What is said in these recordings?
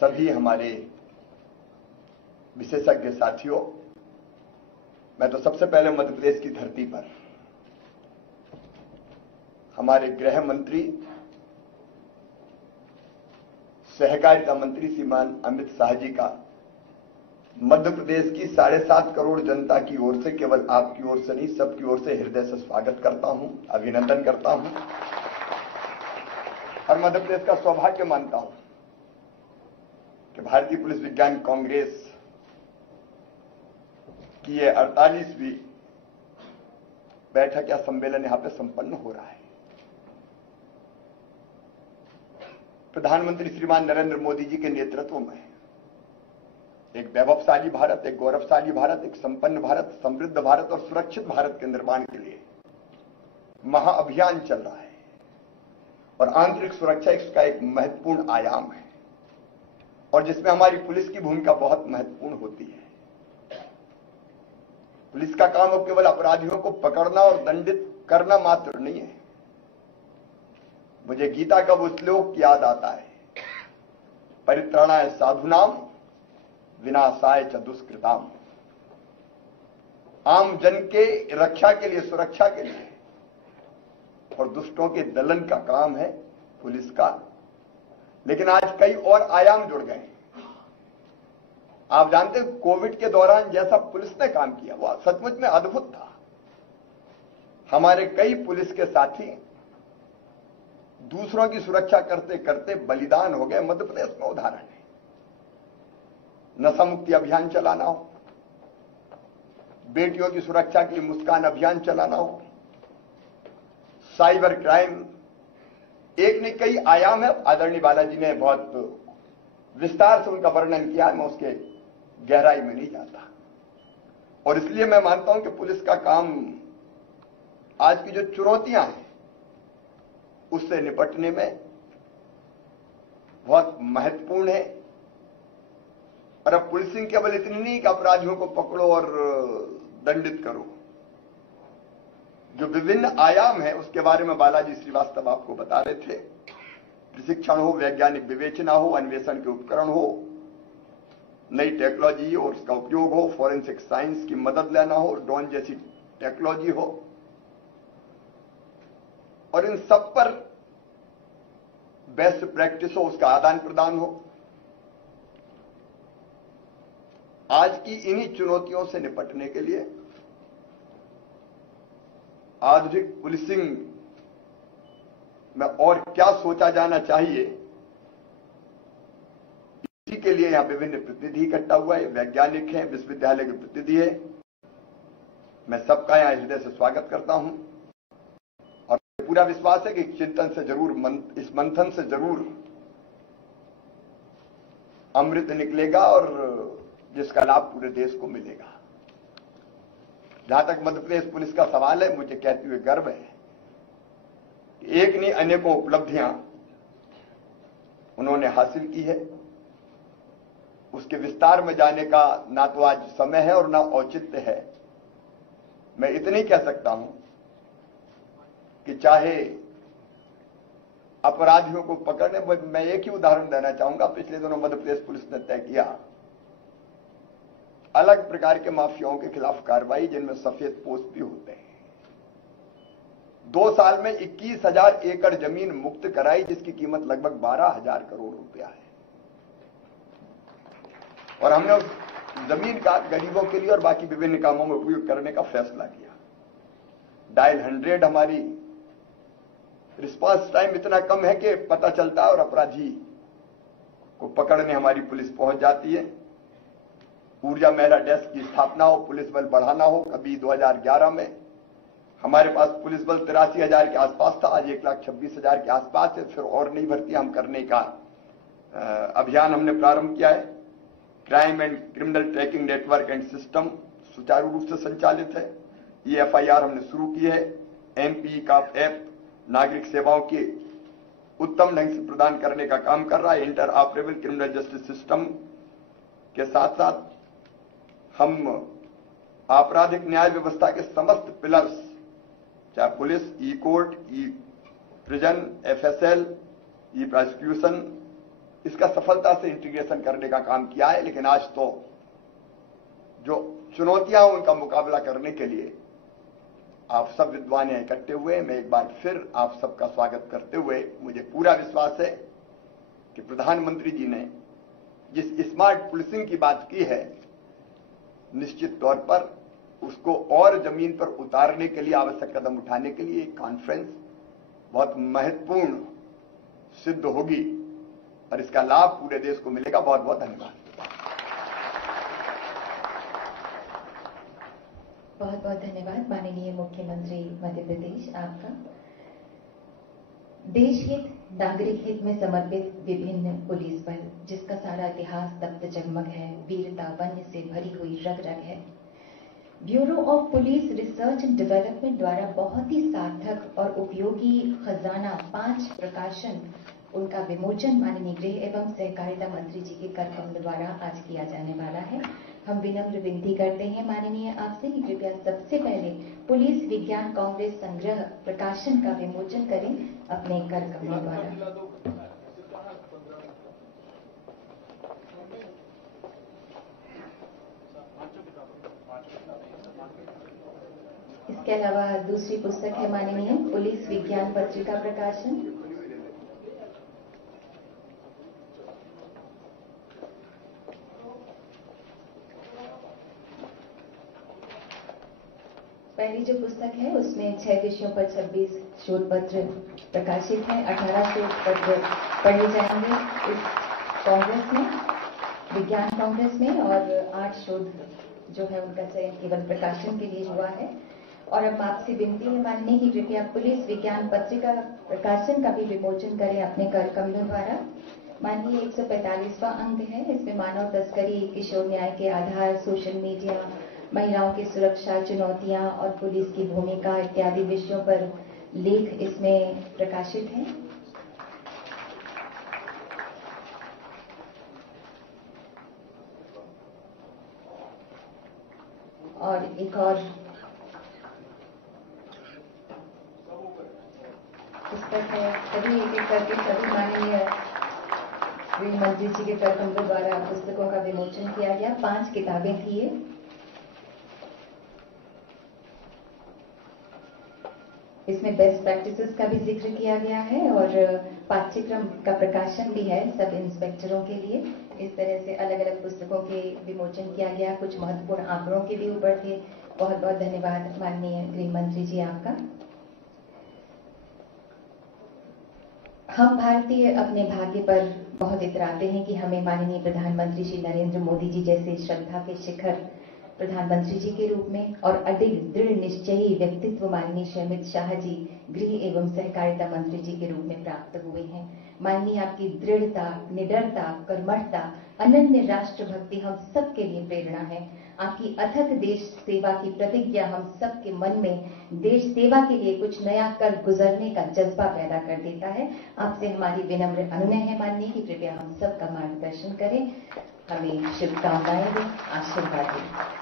सभी हमारे विशेषज्ञ साथियों, मैं तो सबसे पहले मध्य प्रदेश की धरती पर हमारे गृह मंत्री, सहकारिता मंत्री श्रीमान अमित शाह जी का मध्य प्रदेश की 7.5 करोड़ जनता की ओर से, केवल आपकी ओर से नहीं सबकी ओर से हृदय से स्वागत करता हूं, अभिनंदन करता हूं और मध्य प्रदेश का सौभाग्य मानता हूं कि भारतीय पुलिस विज्ञान कांग्रेस की यह 48वीं बैठक या सम्मेलन यहां पे संपन्न हो रहा है। प्रधानमंत्री श्रीमान नरेंद्र मोदी जी के नेतृत्व में एक वैभवशाली भारत, एक गौरवशाली भारत, एक संपन्न भारत, समृद्ध भारत और सुरक्षित भारत के निर्माण के लिए महाअभियान चल रहा है और आंतरिक सुरक्षा इसका एक महत्वपूर्ण आयाम है और जिसमें हमारी पुलिस की भूमिका बहुत महत्वपूर्ण होती है। पुलिस का काम अब केवल अपराधियों को पकड़ना और दंडित करना मात्र नहीं है। मुझे गीता का वो श्लोक याद आता है, परित्राणाय साधुनाम विनाशाय च दुष्कृताम। आम जन के रक्षा के लिए, सुरक्षा के लिए और दुष्टों के दलन का काम है पुलिस का। लेकिन आज कई और आयाम जुड़ गए। आप जानते हैं कोविड के दौरान जैसा पुलिस ने काम किया वो सचमुच में अद्भुत था। हमारे कई पुलिस के साथी दूसरों की सुरक्षा करते करते बलिदान हो गए। मध्य प्रदेश में उदाहरण है, नशा मुक्ति अभियान चलाना हो, बेटियों की सुरक्षा के लिए मुस्कान अभियान चलाना हो, साइबर क्राइम, एक नहीं कई आयाम है। आदरणीय बालाजी ने बहुत विस्तार से उनका वर्णन किया, मैं उसके गहराई में नहीं जाता और इसलिए मैं मानता हूं कि पुलिस का काम आज की जो चुनौतियां हैं उससे निपटने में बहुत महत्वपूर्ण है। और अब पुलिसिंग केवल इतनी नहीं कि अपराधियों को पकड़ो और दंडित करो। जो विभिन्न आयाम है उसके बारे में बालाजी श्रीवास्तव आपको बता रहे थे। प्रशिक्षण हो, वैज्ञानिक विवेचना हो, अन्वेषण के उपकरण हो, नई टेक्नोलॉजी और उसका उपयोग हो, फॉरेंसिक साइंस की मदद लेना हो, ड्रोन जैसी टेक्नोलॉजी हो और इन सब पर बेस्ट प्रैक्टिस हो, उसका आदान प्रदान हो। आज की इन्हीं चुनौतियों से निपटने के लिए आधुनिक पुलिसिंग में और क्या सोचा जाना चाहिए, इसी के लिए यहां विभिन्न प्रतिनिधि इकट्ठा हुआ है। वैज्ञानिक हैं, विश्वविद्यालय के प्रतिनिधि है। मैं सबका यहां हृदय से स्वागत करता हूं और पूरा विश्वास है कि चिंतन से जरूर, इस मंथन से जरूर अमृत निकलेगा और जिसका लाभ पूरे देश को मिलेगा। जहां तक मध्य प्रदेश पुलिस का सवाल है, मुझे कहते हुए गर्व है, एक नहीं अनेकों उपलब्धियां उन्होंने हासिल की है। उसके विस्तार में जाने का ना तो आज समय है और ना औचित्य है। मैं इतनी कह सकता हूं कि चाहे अपराधियों को पकड़ने, मैं एक ही उदाहरण देना चाहूंगा। पिछले दिनों मध्य प्रदेश पुलिस ने तय किया अलग प्रकार के माफियाओं के खिलाफ कार्रवाई, जिनमें सफेद पोस्ट भी होते हैं। 2 साल में 21,000 एकड़ जमीन मुक्त कराई, जिसकी कीमत लगभग 12,000 करोड़ रुपया है और हमने उस जमीन का गरीबों के लिए और बाकी विभिन्न कामों में उपयोग करने का फैसला किया। डायल 100 हमारी रिस्पांस टाइम इतना कम है कि पता चलता है और अपराधी को पकड़ने हमारी पुलिस पहुंच जाती है। ऊर्जा महिला डेस्क की स्थापना हो, पुलिस बल बढ़ाना हो। कभी 2011 में हमारे पास पुलिस बल 83,000 के आसपास था, आज 1,26,000 के आसपास है। फिर और नई भर्तियां हम करने का अभियान हमने प्रारंभ किया है। Crime and criminal tracking network and system सुचारू रूप से संचालित है। ये FIR हमने शुरू की है। MP का ऐप नागरिक सेवाओं की उत्तम ढंग से प्रदान करने का काम कर रहा है। Inter operable criminal justice system के साथ साथ हम आपराधिक न्याय व्यवस्था के समस्त पिलर्स, चाहे पुलिस, ई कोर्ट, ई प्रिजन, FSL, ई प्रोसिक्यूशन, इसका सफलता से इंटीग्रेशन करने का काम किया है। लेकिन आज तो जो चुनौतियां हैं उनका मुकाबला करने के लिए आप सब विद्वान यहां इकट्ठे हुए। मैं एक बार फिर आप सबका स्वागत करते हुए, मुझे पूरा विश्वास है कि प्रधानमंत्री जी ने जिस स्मार्ट पुलिसिंग की बात की है, निश्चित तौर पर उसको और जमीन पर उतारने के लिए आवश्यक कदम उठाने के लिए कॉन्फ्रेंस बहुत महत्वपूर्ण सिद्ध होगी और इसका लाभ पूरे देश को मिलेगा। बहुत बहुत धन्यवाद। बहुत बहुत धन्यवाद माननीय मुख्यमंत्री मध्य प्रदेश आपका। देश हित, नागरिक हित में समर्पित विभिन्न पुलिस बल, जिसका सारा इतिहास तप्त जगमग है, वीरता वन्य से भरी हुई रग रग है। Bureau of police research and development द्वारा बहुत ही सार्थक और उपयोगी खजाना 5 प्रकाशन, उनका विमोचन माननीय गृह एवं सहकारिता मंत्री जी के कर कमल द्वारा आज किया जाने वाला है। हम विनम्र विनती करते हैं माननीय आपसे कि कृपया सबसे पहले पुलिस विज्ञान कांग्रेस संग्रह प्रकाशन का विमोचन करें अपने कर कमल द्वारा। इसके अलावा दूसरी पुस्तक है माननीय पुलिस विज्ञान पत्रिका प्रकाशन। पहली जो पुस्तक है उसमें 6 विषयों पर 26 शोध पत्र प्रकाशित हैं। 18 शोध पत्र पढ़े जाएंगे इस कांग्रेस में, विज्ञान कांग्रेस में, और 8 शोध जो है उनका चयन केवल प्रकाशन के लिए हुआ है। और अब आपसे विनती है माननीय कि कृपया पुलिस विज्ञान पत्रिका प्रकाशन का भी विमोचन करें अपने कर कमलों द्वारा। माननीय 145वां अंक है। इसमें मानव तस्करी, किशोर न्याय के आधार, सोशल मीडिया, महिलाओं की सुरक्षा, चुनौतियां और पुलिस की भूमिका इत्यादि विषयों पर लेख इसमें प्रकाशित हैं। और एक और पुस्तक है। सभी एक एक करके सभी माननीय गृह मंत्री जी के कर कमलों द्वारा पुस्तकों का विमोचन किया गया। 5 किताबें थी ये। इसमें बेस्ट प्रैक्टिसेस का भी जिक्र किया गया है और पाठ्यक्रम का प्रकाशन भी है सब इंस्पेक्टरों के लिए। इस तरह से अलग अलग पुस्तकों के विमोचन किया गया। कुछ महत्वपूर्ण आंकड़ों के भी ऊपर थे। बहुत बहुत धन्यवाद माननीय गृह मंत्री जी आपका। हम भारतीय अपने भाग्य पर बहुत इतराते हैं कि हमें माननीय प्रधानमंत्री श्री नरेंद्र मोदी जी जैसे श्रद्धा के शिखर प्रधानमंत्री जी के रूप में और अडिग दृढ़ निश्चयी व्यक्तित्व माननीय श्री अमित शाह जी गृह एवं सहकारिता मंत्री जी के रूप में प्राप्त हुए हैं। माननीय आपकी दृढ़ता, निडरता, कर्मठता, अनन्य राष्ट्र भक्ति हम सब के लिए प्रेरणा है। आपकी अथक देश सेवा की प्रतिज्ञा हम सब के मन में देश सेवा के लिए कुछ नया कर गुजरने का जज्बा पैदा कर देता है। आपसे हमारी विनम्र अनुनय है माननीय कि कृपया हम सब का मार्गदर्शन करें, हमें शुभकामनाएं दें, आशीर्वाद दें।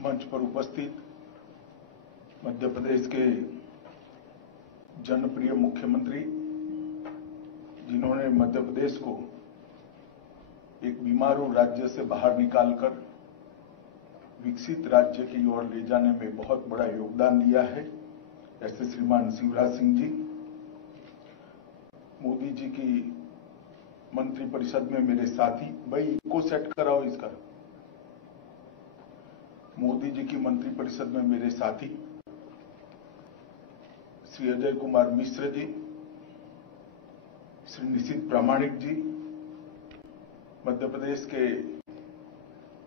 मंच पर उपस्थित मध्य प्रदेश के जनप्रिय मुख्यमंत्री, जिन्होंने मध्य प्रदेश को एक बीमारू राज्य से बाहर निकालकर विकसित राज्य की ओर ले जाने में बहुत बड़ा योगदान दिया है, ऐसे श्रीमान शिवराज सिंह जी। मोदी जी की मंत्रिपरिषद में मेरे साथी, भाई इको सेट कराओ इसका। मोदी जी की मंत्रिपरिषद में मेरे साथी श्री अजय कुमार मिश्र जी, श्री निशित प्रामाणिक जी, मध्य प्रदेश के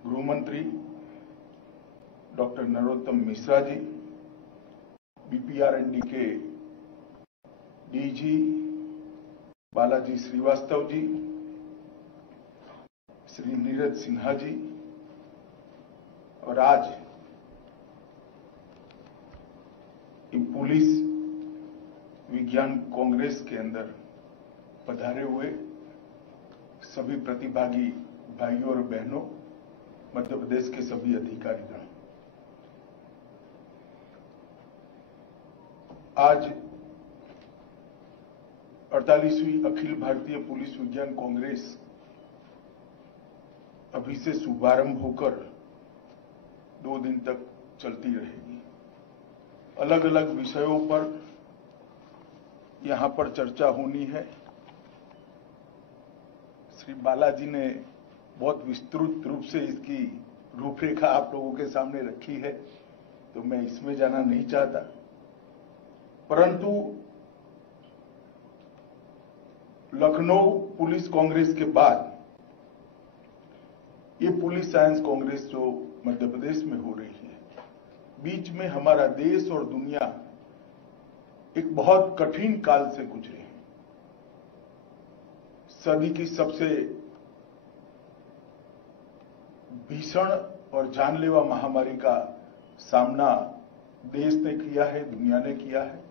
गृह मंत्री डॉक्टर नरोत्तम मिश्रा जी, बीपीआरएनडी के डीजी बालाजी श्रीवास्तव जी, श्री नीरज सिन्हा जी, और आज पुलिस विज्ञान कांग्रेस के अंदर पधारे हुए सभी प्रतिभागी भाइयों और बहनों, मध्य प्रदेश के सभी अधिकारीगण, आज 48वीं अखिल भारतीय पुलिस विज्ञान कांग्रेस अभी से शुभारंभ होकर 2 दिन तक चलती रहेगी। अलग अलग विषयों पर यहां पर चर्चा होनी है। श्री बालाजी ने बहुत विस्तृत रूप से इसकी रूपरेखा आप लोगों के सामने रखी है, तो मैं इसमें जाना नहीं चाहता, परंतु लखनऊ पुलिस कांग्रेस के बाद ये पुलिस साइंस कांग्रेस जो मध्य प्रदेश में हो रही है, बीच में हमारा देश और दुनिया एक बहुत कठिन काल से गुजरे हैं। सदी की सबसे भीषण और जानलेवा महामारी का सामना देश ने किया है, दुनिया ने किया है।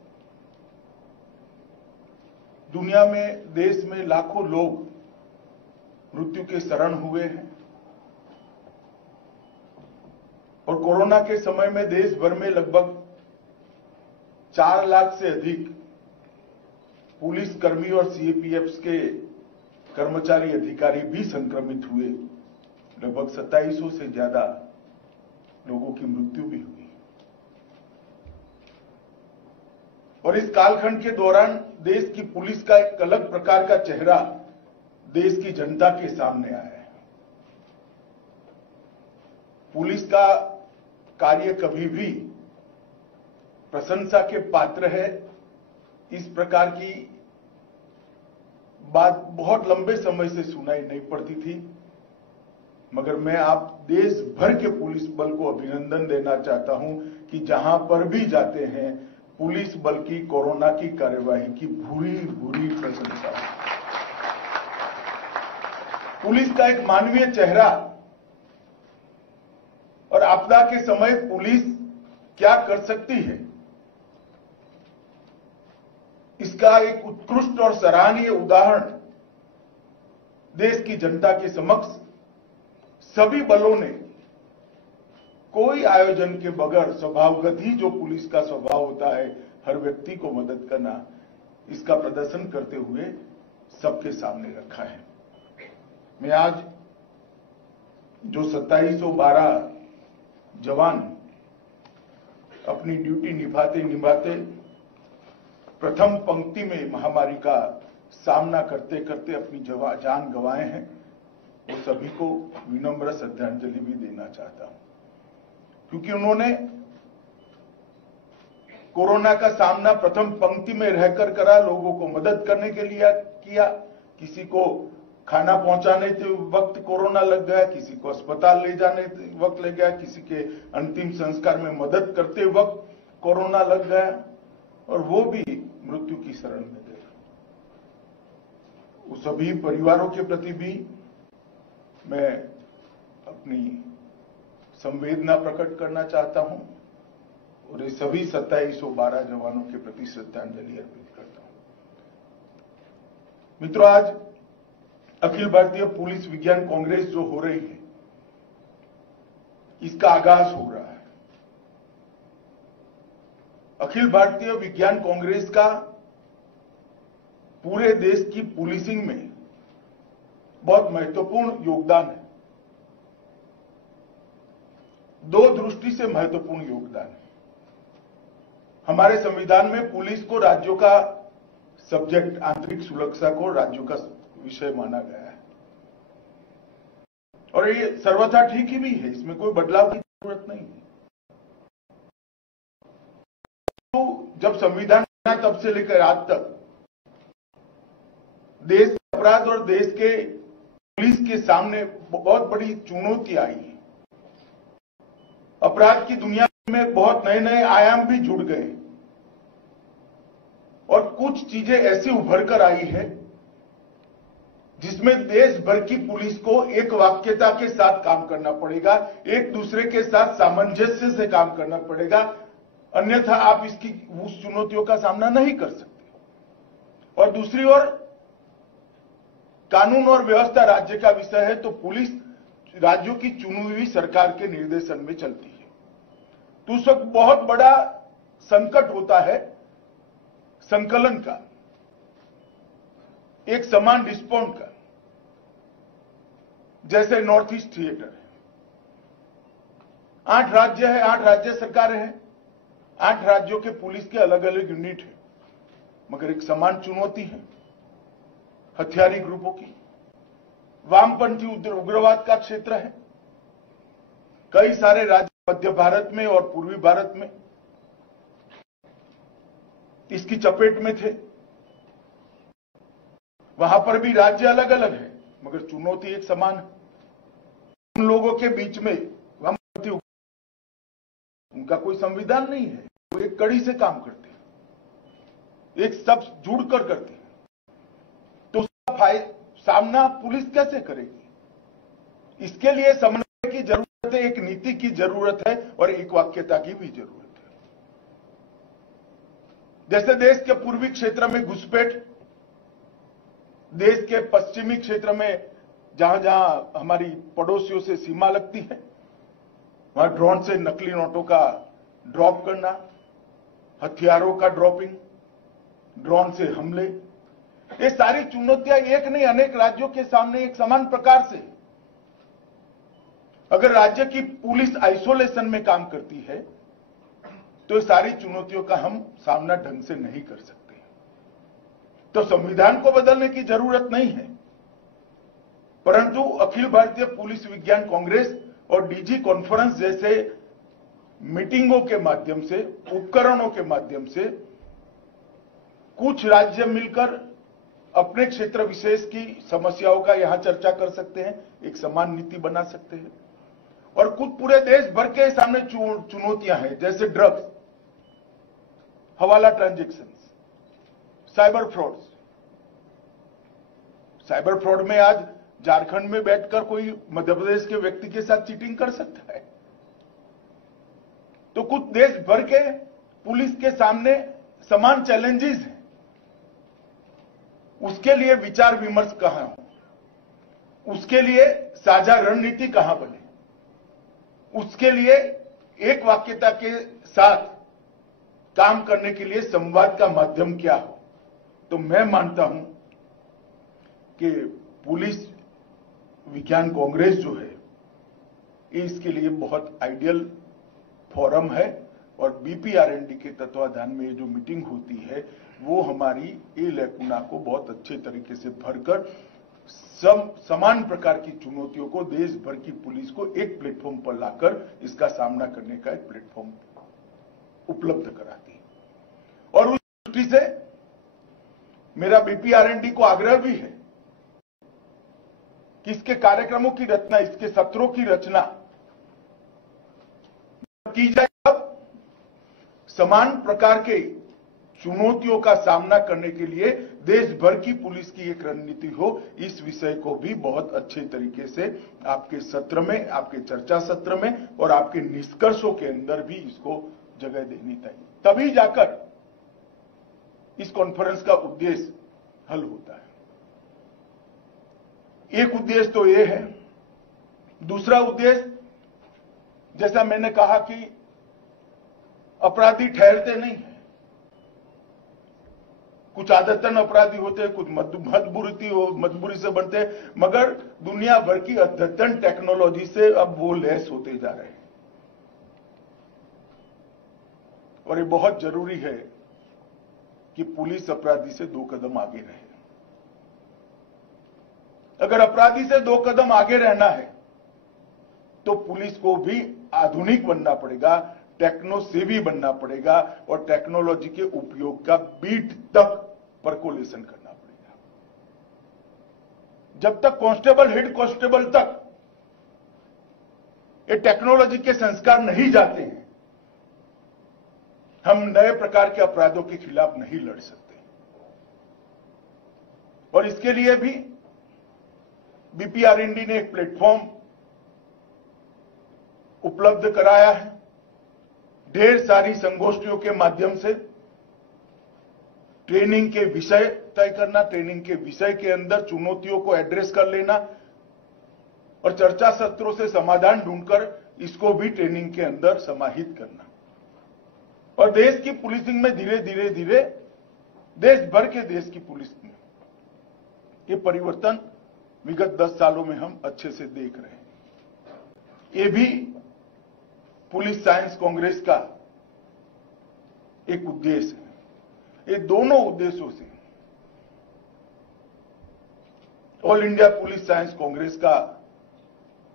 दुनिया में, देश में लाखों लोग मृत्यु के शरण हुए हैं और कोरोना के समय में देश भर में लगभग 4 लाख से अधिक पुलिस कर्मी और सीएपीएफ के कर्मचारी अधिकारी भी संक्रमित हुए। लगभग 2700 से ज्यादा लोगों की मृत्यु भी हुई और इस कालखंड के दौरान देश की पुलिस का एक अलग प्रकार का चेहरा देश की जनता के सामने आया है। पुलिस का कार्य कभी भी प्रशंसा के पात्र है। इस प्रकार की बात बहुत लंबे समय से सुनाई नहीं पड़ती थी, मगर मैं आप देश भर के पुलिस बल को अभिनंदन देना चाहता हूं कि जहां पर भी जाते हैं पुलिस बल की कोरोना की कार्यवाही की भूरी भूरी प्रशंसा। पुलिस का एक मानवीय चेहरा और आपदा के समय पुलिस क्या कर सकती है, इसका एक उत्कृष्ट और सराहनीय उदाहरण देश की जनता के समक्ष सभी बलों ने कोई आयोजन के बगैर स्वभावगत ही जो पुलिस का स्वभाव होता है, हर व्यक्ति को मदद करना, इसका प्रदर्शन करते हुए सबके सामने रखा है। मैं आज जो 2712 जवान अपनी ड्यूटी निभाते निभाते प्रथम पंक्ति में महामारी का सामना करते करते अपनी जान गंवाए हैं, वो सभी को विनम्र श्रद्धांजलि भी देना चाहता हूं, क्योंकि उन्होंने कोरोना का सामना प्रथम पंक्ति में रहकर करा। लोगों को मदद करने के लिए किया, किसी को खाना पहुंचाने के वक्त कोरोना लग गया, किसी को अस्पताल ले जाने वक्त लग गया, किसी के अंतिम संस्कार में मदद करते वक्त कोरोना लग गया और वो भी मृत्यु की शरण में गए। उस सभी परिवारों के प्रति भी मैं अपनी संवेदना प्रकट करना चाहता हूं और ये सभी 2712 जवानों के प्रति श्रद्धांजलि अर्पित करता हूं। मित्रों, आज अखिल भारतीय पुलिस विज्ञान कांग्रेस जो हो रही है, इसका आगाज हो रहा है। अखिल भारतीय विज्ञान कांग्रेस का पूरे देश की पुलिसिंग में बहुत महत्वपूर्ण योगदान है। 2 दृष्टि से महत्वपूर्ण योगदान है। हमारे संविधान में पुलिस को राज्यों का सब्जेक्ट, आंतरिक सुरक्षा को राज्यों का विषय माना गया है और ये सर्वथा ठीक ही भी है, इसमें कोई बदलाव की जरूरत नहीं है। तो जब संविधान बना तब से लेकर आज तक देश के अपराध और देश के पुलिस के सामने बहुत बड़ी चुनौती आई है। अपराध की दुनिया में बहुत नए नए आयाम भी जुड़ गए और कुछ चीजें ऐसी उभर कर आई है जिसमें देश भर की पुलिस को एक वाक्यता के साथ काम करना पड़ेगा, एक दूसरे के साथ सामंजस्य से काम करना पड़ेगा, अन्यथा आप इसकी उस चुनौतियों का सामना नहीं कर सकते। और दूसरी ओर कानून और व्यवस्था राज्य का विषय है, तो पुलिस राज्यों की चुनी हुई सरकार के निर्देशन में चलती है। तो उस वक्त बहुत बड़ा संकट होता है संकलन का, एक समान रिस्पॉन्ड का। जैसे नॉर्थ ईस्ट थिएटर है, 8 राज्य है, 8 राज्य सरकारें हैं, 8 राज्यों के पुलिस के अलग अलग यूनिट है, मगर एक समान चुनौती है हथियारी ग्रुपों की। वामपंथी उग्रवाद का क्षेत्र है, कई सारे राज्य मध्य भारत में और पूर्वी भारत में इसकी चपेट में थे। वहां पर भी राज्य अलग अलग है, मगर चुनौती एक समान है। उन लोगों के बीच में वामपंथी उनका कोई संविधान नहीं है, वो एक कड़ी से काम करते हैं, एक सब जुड़कर करते हैं। तो उसका सामना पुलिस कैसे करेगी? इसके लिए समन्वय की जरूरत है, एक नीति की जरूरत है और एक वाक्यता की भी जरूरत है। जैसे देश के पूर्वी क्षेत्र में घुसपैठ, देश के पश्चिमी क्षेत्र में जहां जहां हमारी पड़ोसियों से सीमा लगती है, वहां ड्रोन से नकली नोटों का ड्रॉप करना, हथियारों का ड्रॉपिंग, ड्रोन से हमले, ये सारी चुनौतियां एक नहीं अनेक राज्यों के सामने एक समान प्रकार से। अगर राज्य की पुलिस आइसोलेशन में काम करती है तो ये सारी चुनौतियों का हम सामना ढंग से नहीं कर सकते। तो संविधान को बदलने की जरूरत नहीं है, परंतु अखिल भारतीय पुलिस विज्ञान कांग्रेस और डीजी कॉन्फ्रेंस जैसे मीटिंगों के माध्यम से, उपकरणों के माध्यम से कुछ राज्य मिलकर अपने क्षेत्र विशेष की समस्याओं का यहां चर्चा कर सकते हैं, एक समान नीति बना सकते हैं। और कुछ पूरे देश भर के सामने चुनौतियां हैं, जैसे ड्रग्स, हवाला transactions, cyber frauds. Cyber fraud में आज झारखंड में बैठकर कोई मध्य प्रदेश के व्यक्ति के साथ चीटिंग कर सकता है। तो कुछ देश भर के पुलिस के सामने समान चैलेंजेस हैं, उसके लिए विचार विमर्श कहां हो, उसके लिए साझा रणनीति कहां बने, उसके लिए एक वाक्यता के साथ काम करने के लिए संवाद का माध्यम क्या हो। तो मैं मानता हूं कि पुलिस विज्ञान कांग्रेस जो है, इसके लिए बहुत आइडियल फोरम है। और बीपीआरएनडी के तत्वाधान में ये जो मीटिंग होती है, वो हमारी ये लैकुना को बहुत अच्छे तरीके से भरकर समान प्रकार की चुनौतियों को देश भर की पुलिस को एक प्लेटफॉर्म पर लाकर इसका सामना करने का एक प्लेटफॉर्म उपलब्ध कराती है। और उस दृष्टि से मेरा बीपीआरएनडी को आग्रह भी है कि इसके कार्यक्रमों की रचना, इसके सत्रों की रचना की जाए, अब समान प्रकार के चुनौतियों का सामना करने के लिए देश भर की पुलिस की एक रणनीति हो। इस विषय को भी बहुत अच्छे तरीके से आपके सत्र में, आपके चर्चा सत्र में और आपके निष्कर्षों के अंदर भी इसको जगह देनी चाहिए, तभी जाकर इस कॉन्फ्रेंस का उद्देश्य हल होता है। एक उद्देश्य तो ये है। दूसरा उद्देश्य, जैसा मैंने कहा कि अपराधी ठहरते नहीं हैं, कुछ आदतन अपराधी होते हैं, कुछ मजबूरी से बनते हैं, मगर दुनिया भर की अद्यतन टेक्नोलॉजी से अब वो लैस होते जा रहे हैं। और ये बहुत जरूरी है कि पुलिस अपराधी से 2 कदम आगे रहे। अगर अपराधी से 2 कदम आगे रहना है तो पुलिस को भी आधुनिक बनना पड़ेगा, टेक्नो सेवी बनना पड़ेगा और टेक्नोलॉजी के उपयोग का बीट तक परकोलेशन करना पड़ेगा। जब तक कांस्टेबल, हेड कांस्टेबल तक ये टेक्नोलॉजी के संस्कार नहीं जाते हैं, हम नए प्रकार के अपराधों के खिलाफ नहीं लड़ सकते। और इसके लिए भी बीपीआरएनडी ने एक प्लेटफॉर्म उपलब्ध कराया है। ढेर सारी संगोष्ठियों के माध्यम से ट्रेनिंग के विषय तय करना, ट्रेनिंग के विषय के अंदर चुनौतियों को एड्रेस कर लेना और चर्चा सत्रों से समाधान ढूंढकर इसको भी ट्रेनिंग के अंदर समाहित करना। और देश की पुलिसिंग में धीरे धीरे धीरे देश भर के देश की पुलिस में ये परिवर्तन विगत 10 सालों में हम अच्छे से देख रहे हैं। ये भी पुलिस साइंस कांग्रेस का एक उद्देश्य है। ये दोनों उद्देश्यों से all India police science Congress का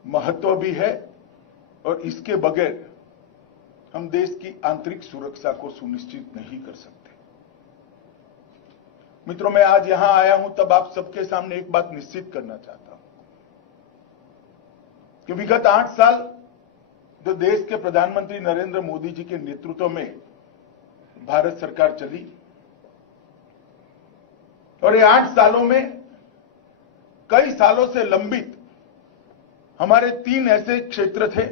महत्व भी है और इसके बगैर हम देश की आंतरिक सुरक्षा को सुनिश्चित नहीं कर सकते। मित्रों, मैं आज यहां आया हूं तब आप सबके सामने एक बात निश्चित करना चाहता हूं कि विगत 8 साल जो देश के प्रधानमंत्री नरेंद्र मोदी जी के नेतृत्व में भारत सरकार चली और ये 8 सालों में कई सालों से लंबित हमारे 3 ऐसे क्षेत्र थे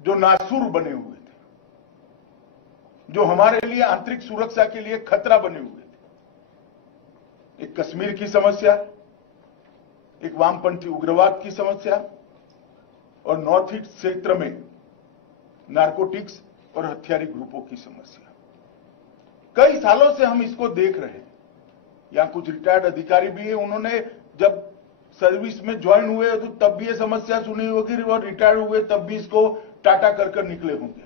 जो नासूर बने हुए थे, जो हमारे लिए आंतरिक सुरक्षा के लिए खतरा बने हुए थे। एक कश्मीर की समस्या, एक वामपंथी उग्रवाद की समस्या और नॉर्थ ईस्ट क्षेत्र में नारकोटिक्स और हथियारी ग्रुपों की समस्या। कई सालों से हम इसको देख रहे हैं। यहां कुछ रिटायर्ड अधिकारी भी है, उन्होंने जब सर्विस में ज्वाइन हुए तो तब भी ये समस्या सुनी होगी और रिटायर हुए तब भी इसको टाटा कर निकले होंगे।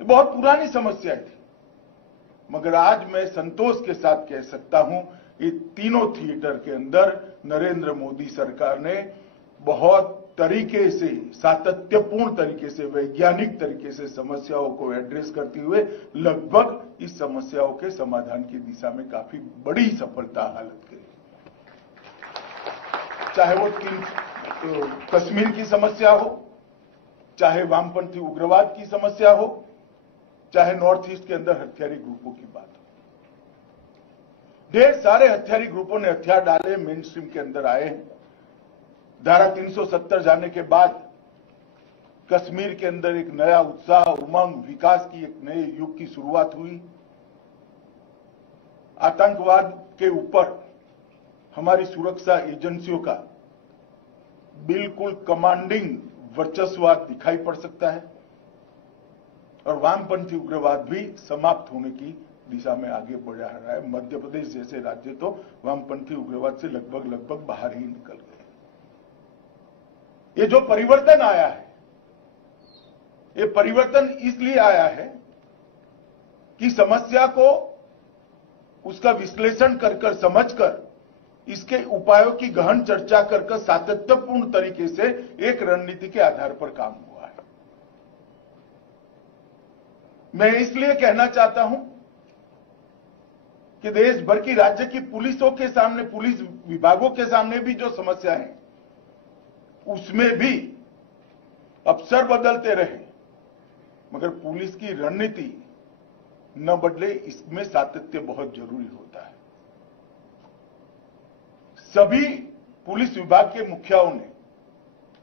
ये बहुत पुरानी समस्या थी, मगर आज मैं संतोष के साथ कह सकता हूं ये तीनों थिएटर के अंदर नरेंद्र मोदी सरकार ने बहुत तरीके से, सातत्यपूर्ण तरीके से, वैज्ञानिक तरीके से समस्याओं को एड्रेस करते हुए लगभग इस समस्याओं के समाधान की दिशा में काफी बड़ी सफलता हासिल करी। चाहे वो कश्मीर की समस्या हो, चाहे वामपंथी उग्रवाद की समस्या हो, चाहे नॉर्थ ईस्ट के अंदर हथियारी ग्रुपों की बात हो। ढेर सारे हथियारी ग्रुपों ने हथियार डाले, मेन स्ट्रीम के अंदर आए हैं। धारा 370 जाने के बाद कश्मीर के अंदर एक नया उत्साह, उमंग, विकास की एक नए युग की शुरुआत हुई। आतंकवाद के ऊपर हमारी सुरक्षा एजेंसियों का बिल्कुल कमांडिंग वर्चस्व दिखाई पड़ सकता है और वामपंथी उग्रवाद भी समाप्त होने की दिशा में आगे बढ़ रहा है। मध्य प्रदेश जैसे राज्य तो वामपंथी उग्रवाद से लगभग बाहर ही निकल गए। ये जो परिवर्तन आया है, ये परिवर्तन इसलिए आया है कि समस्या को उसका विश्लेषण कर समझकर इसके उपायों की गहन चर्चा कर सातत्यपूर्ण तरीके से एक रणनीति के आधार पर काम हुआ है। मैं इसलिए कहना चाहता हूं कि देश भर की राज्य की पुलिसों के सामने, पुलिस विभागों के सामने भी जो समस्या है उसमें भी अफसर बदलते रहे मगर पुलिस की रणनीति न बदले, इसमें सातत्य बहुत जरूरी होता है। सभी पुलिस विभाग के मुखियाओं ने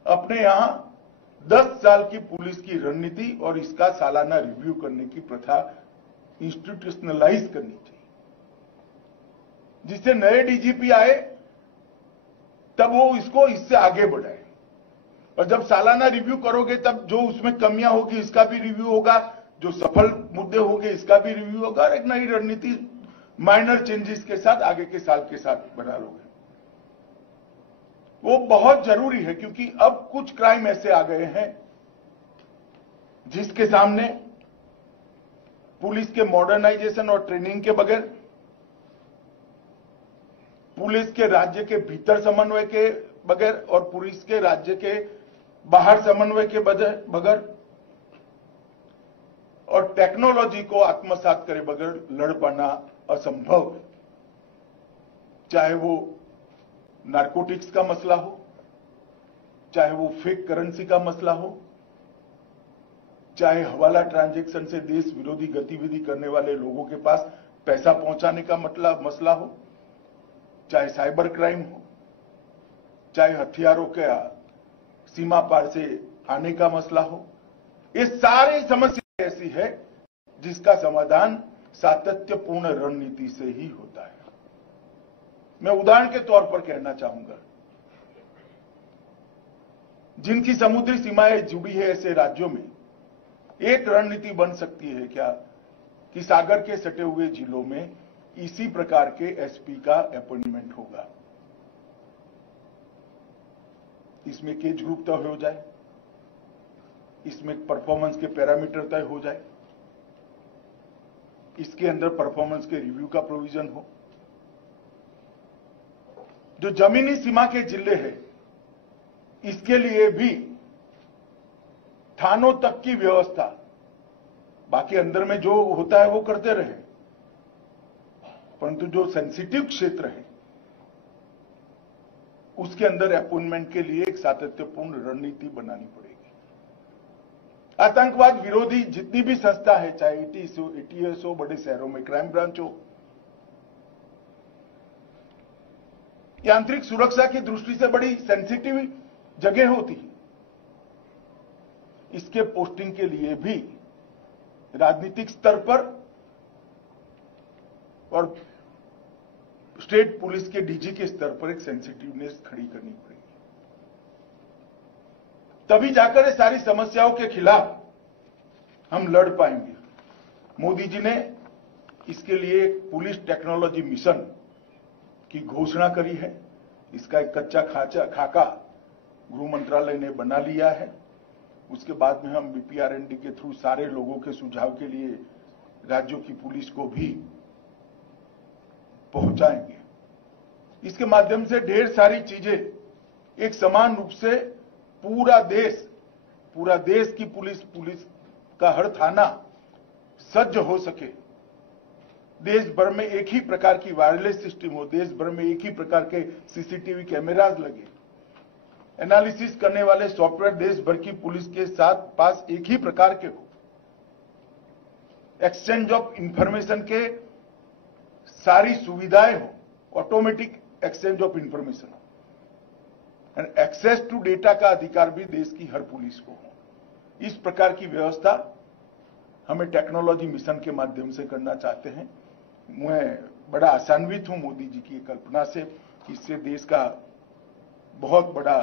अपने यहां 10 साल की पुलिस की रणनीति और इसका सालाना रिव्यू करने की प्रथा इंस्टीट्यूशनलाइज करनी चाहिए, जिससे नए डीजीपी आए तब वो इसको इससे आगे बढ़ाए। और जब सालाना रिव्यू करोगे तब जो उसमें कमियां होगी इसका भी रिव्यू होगा, जो सफल मुद्दे होंगे इसका भी रिव्यू होगा और एक नई रणनीति माइनर चेंजेस के साथ आगे के साल के साथ बना लोगे। वो बहुत जरूरी है क्योंकि अब कुछ क्राइम ऐसे आ गए हैं जिसके सामने पुलिस के मॉडर्नाइजेशन और ट्रेनिंग के बगैर, पुलिस के राज्य के भीतर समन्वय के बगैर और पुलिस के राज्य के बाहर समन्वय के बगैर और टेक्नोलॉजी को आत्मसात करे बगैर लड़ पाना असंभव है। चाहे वो नारकोटिक्स का मसला हो, चाहे वो फेक करेंसी का मसला हो, चाहे हवाला ट्रांजैक्शन से देश विरोधी गतिविधि करने वाले लोगों के पास पैसा पहुंचाने का मसला हो, चाहे साइबर क्राइम हो, चाहे हथियारों के सीमा पार से आने का मसला हो, ये सारी समस्या ऐसी है जिसका समाधान सातत्यपूर्ण रणनीति से ही होता है। मैं उदाहरण के तौर पर कहना चाहूंगा, जिनकी समुद्री सीमाएं जुड़ी है ऐसे राज्यों में एक रणनीति बन सकती है क्या कि सागर के सटे हुए जिलों में इसी प्रकार के एसपी का अपॉइंटमेंट होगा। इसमें केज ग्रुप तय हो जाए, इसमें परफॉर्मेंस के पैरामीटर तय हो जाए, इसके अंदर परफॉर्मेंस के रिव्यू का प्रोविजन हो। जो जमीनी सीमा के जिले हैं इसके लिए भी थानों तक की व्यवस्था, बाकी अंदर में जो होता है वो करते रहे, परंतु जो सेंसिटिव क्षेत्र है उसके अंदर अपॉइंटमेंट के लिए एक सातत्यपूर्ण रणनीति बनानी पड़ेगी। आतंकवाद विरोधी जितनी भी संस्था है, चाहे एटीएस हो, बड़े शहरों में क्राइम ब्रांच हो, आंतरिक सुरक्षा की दृष्टि से बड़ी सेंसिटिव जगह होती है, इसके पोस्टिंग के लिए भी राजनीतिक स्तर पर और स्टेट पुलिस के डीजी के स्तर पर एक सेंसिटिवनेस खड़ी करनी पड़ेगी। तभी जाकर ये सारी समस्याओं के खिलाफ हम लड़ पाएंगे। मोदी जी ने इसके लिए एक पुलिस टेक्नोलॉजी मिशन की घोषणा करी है। इसका एक कच्चा खाका गृह मंत्रालय ने बना लिया है। उसके बाद में हम बीपीआरएनडी के थ्रू सारे लोगों के सुझाव के लिए राज्यों की पुलिस को भी पहुंचाएंगे। इसके माध्यम से ढेर सारी चीजें एक समान रूप से पूरा देश की पुलिस का हर थाना सज्ज हो सके, देश भर में एक ही प्रकार की वायरलेस सिस्टम हो, देश भर में एक ही प्रकार के सीसीटीवी कैमरास लगे, एनालिसिस करने वाले सॉफ्टवेयर देश भर की पुलिस के साथ पास एक ही प्रकार के हो, एक्सचेंज ऑफ इंफॉर्मेशन के सारी सुविधाएं हो, automatic exchange of information and access to data का अधिकार भी देश की हर पुलिस को हो। इस प्रकार की व्यवस्था हमें टेक्नोलॉजी मिशन के माध्यम से करना चाहते हैं। मैं बड़ा आशान्वित हूं मोदी जी की कल्पना से, इससे देश का बहुत बड़ा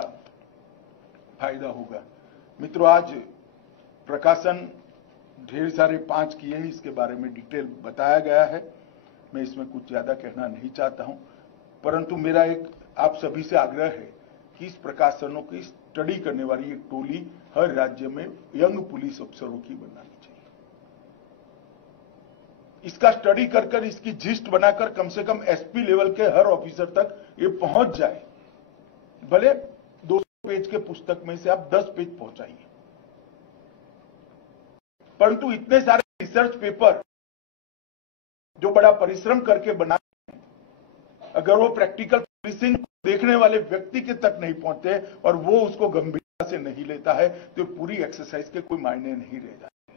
फायदा होगा। मित्रों, आज प्रकाशन ढेर सारे 5 किए हैं, इसके बारे में डिटेल बताया गया है। मैं इसमें कुछ ज्यादा कहना नहीं चाहता हूं, परंतु मेरा एक आप सभी से आग्रह है कि इस प्रकाशनों की स्टडी करने वाली एक टोली हर राज्य में यंग पुलिस अफसरों की बनानी चाहिए। इसका स्टडी कर इसकी जिस्ट बनाकर कम से कम एसपी लेवल के हर ऑफिसर तक ये पहुंच जाए। भले 200 पेज के पुस्तक में से आप 10 पेज पहुंचाइए, परंतु इतने सारे रिसर्च पेपर जो बड़ा परिश्रम करके बनाए हैं, अगर वो प्रैक्टिकल पुलिसिंग देखने वाले व्यक्ति के तक नहीं पहुंचते और वो उसको गंभीरता से नहीं लेता है, तो पूरी एक्सरसाइज के कोई मायने नहीं रह जाते।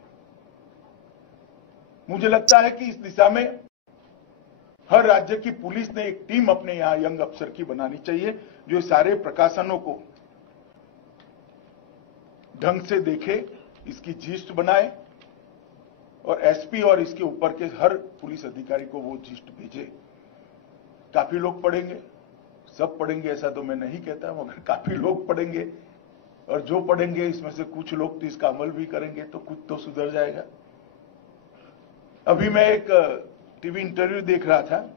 मुझे लगता है कि इस दिशा में हर राज्य की पुलिस ने एक टीम अपने यहां यंग अफसर की बनानी चाहिए, जो सारे प्रकाशनों को ढंग से देखे, इसकी जिस्ट बनाए और एसपी और इसके ऊपर के हर पुलिस अधिकारी को वो जिस्ट भेजे। काफी लोग पढ़ेंगे, सब पढ़ेंगे ऐसा तो मैं नहीं कहता, मगर काफी लोग पढ़ेंगे, और जो पढ़ेंगे इसमें से कुछ लोग तो इसका अमल भी करेंगे, तो कुछ तो सुधर जाएगा। अभी मैं एक टीवी इंटरव्यू देख रहा था,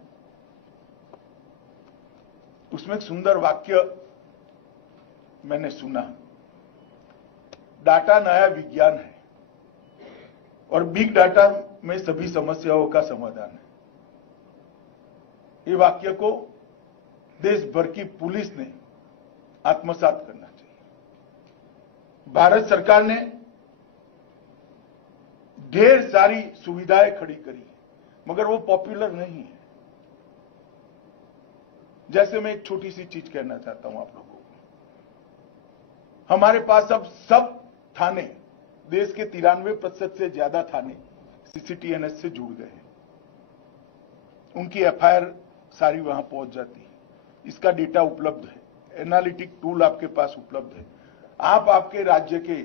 उसमें एक सुंदर वाक्य मैंने सुना, डाटा नया विज्ञान है और बिग डाटा में सभी समस्याओं का समाधान है। ये वाक्य को देश भर की पुलिस ने आत्मसात करना चाहिए। भारत सरकार ने ढेर सारी सुविधाएं खड़ी करी है, मगर वो पॉपुलर नहीं है। जैसे मैं एक छोटी सी चीज कहना चाहता हूं आप लोगों को, हमारे पास अब सब थाने, देश के 93% से ज्यादा थाने सीसीटीएनएस से जुड़ गए हैं। उनकी एफआईआर सारी वहां पहुंच जाती है, इसका डेटा उपलब्ध है, एनालिटिक टूल आपके पास उपलब्ध है। आपके राज्य के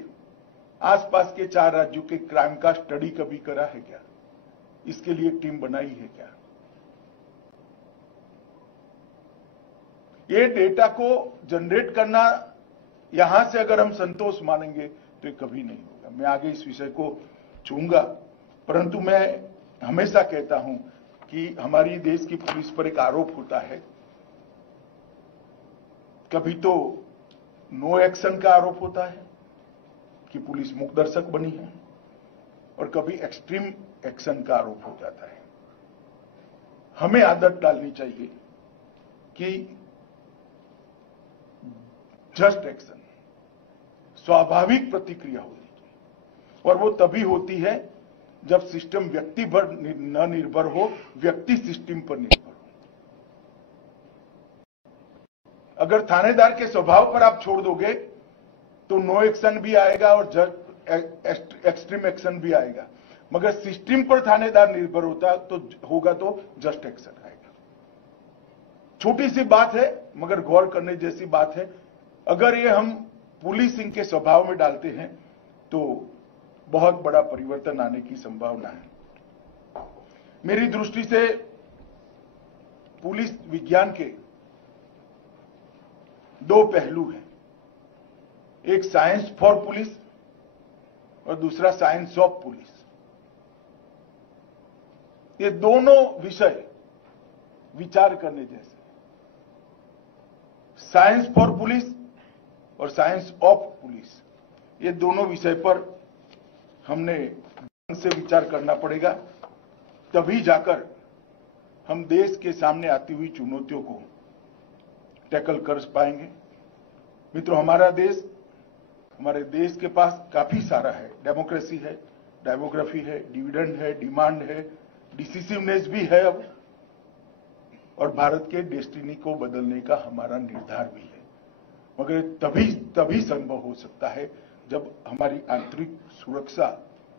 आसपास के 4 राज्यों के क्राइम का स्टडी कभी करा है क्या? इसके लिए एक टीम बनाई है क्या? ये डेटा को जनरेट करना, यहां से अगर हम संतोष मानेंगे तो ये कभी नहीं होगा। मैं आगे इस विषय को छूंगा, परंतु मैं हमेशा कहता हूं कि हमारी देश की पुलिस पर एक आरोप होता है, कभी तो नो एक्शन का आरोप होता है कि पुलिस मूक दर्शक बनी है, और कभी एक्सट्रीम एक्शन का आरोप हो जाता है। हमें आदत डालनी चाहिए कि जस्ट एक्शन, स्वाभाविक प्रतिक्रिया होनी चाहिए, और वो तभी होती है जब सिस्टम व्यक्ति पर न निर्भर हो, व्यक्ति सिस्टम पर निर्भर हो। अगर थानेदार के स्वभाव पर आप छोड़ दोगे तो नो एक्शन भी आएगा और एक्सट्रीम एक्शन भी आएगा, मगर सिस्टम पर थानेदार निर्भर होगा तो जस्ट एक्शन आएगा। छोटी सी बात है मगर गौर करने जैसी बात है। अगर ये हम पुलिसिंग के स्वभाव में डालते हैं तो बहुत बड़ा परिवर्तन आने की संभावना है। मेरी दृष्टि से पुलिस विज्ञान के दो पहलू हैं, एक साइंस फॉर पुलिस और दूसरा साइंस ऑफ पुलिस। ये दोनों विषय विचार करने जैसे, साइंस फॉर पुलिस और साइंस ऑफ पुलिस, ये दोनों विषय पर हमने ढंग से विचार करना पड़ेगा, तभी जाकर हम देश के सामने आती हुई चुनौतियों को टैकल कर पाएंगे। मित्रों, हमारे देश के पास काफी सारा है, डेमोक्रेसी है, डेमोग्राफी है, डिविडेंड है, डिमांड है, डिसिसिवनेस भी है अब, और भारत के डेस्टिनी को बदलने का हमारा निर्धार भी है। मगर तभी संभव हो सकता है जब हमारी आंतरिक सुरक्षा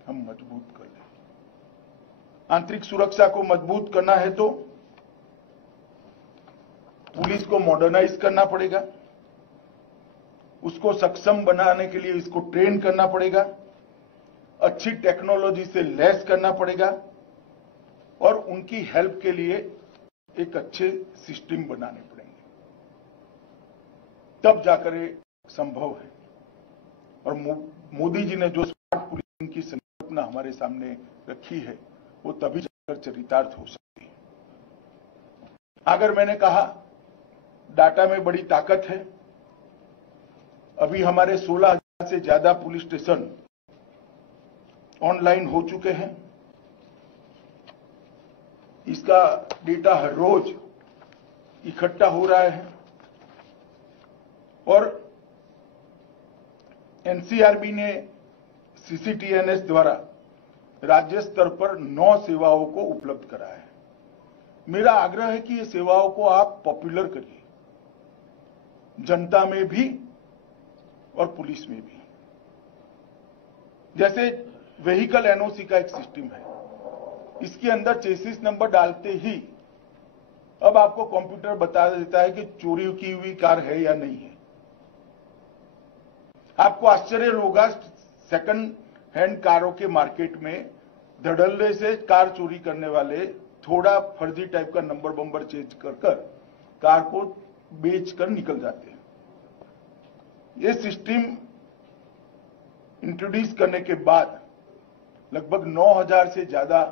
हम मजबूत कर लें। आंतरिक सुरक्षा को मजबूत करना है तो पुलिस को मॉडर्नाइज करना पड़ेगा, उसको सक्षम बनाने के लिए इसको ट्रेन करना पड़ेगा, अच्छी टेक्नोलॉजी से लैस करना पड़ेगा, और उनकी हेल्प के लिए एक अच्छे सिस्टम बनाने पड़ेंगे, तब जाकर ये संभव है। और मोदी जी ने जो स्मार्ट पुलिसिंग की संकल्पना हमारे सामने रखी है वो तभी जाकर चरितार्थ हो सकती है। अगर मैंने कहा डाटा में बड़ी ताकत है, अभी हमारे 16,000 से ज्यादा पुलिस स्टेशन ऑनलाइन हो चुके हैं। इसका डेटा हर रोज इकट्ठा हो रहा है, और एनसीआरबी ने सीसीटीएनएस द्वारा राज्य स्तर पर 9 सेवाओं को उपलब्ध कराया है। मेरा आग्रह है कि ये सेवाओं को आप पॉपुलर करिए, जनता में भी और पुलिस में भी। जैसे व्हीकल एनओसी का एक सिस्टम है, इसके अंदर चेसिस नंबर डालते ही अब आपको कंप्यूटर बता देता है कि चोरी की हुई कार है या नहीं है। आपको आश्चर्य होगा, सेकंड हैंड कारों के मार्केट में धड़ल्ले से कार चोरी करने वाले थोड़ा फर्जी टाइप का नंबर बम्बर चेंज कर कार को बेचकर निकल जाते हैं। ये सिस्टम इंट्रोड्यूस करने के बाद लगभग 9,000 से ज्यादा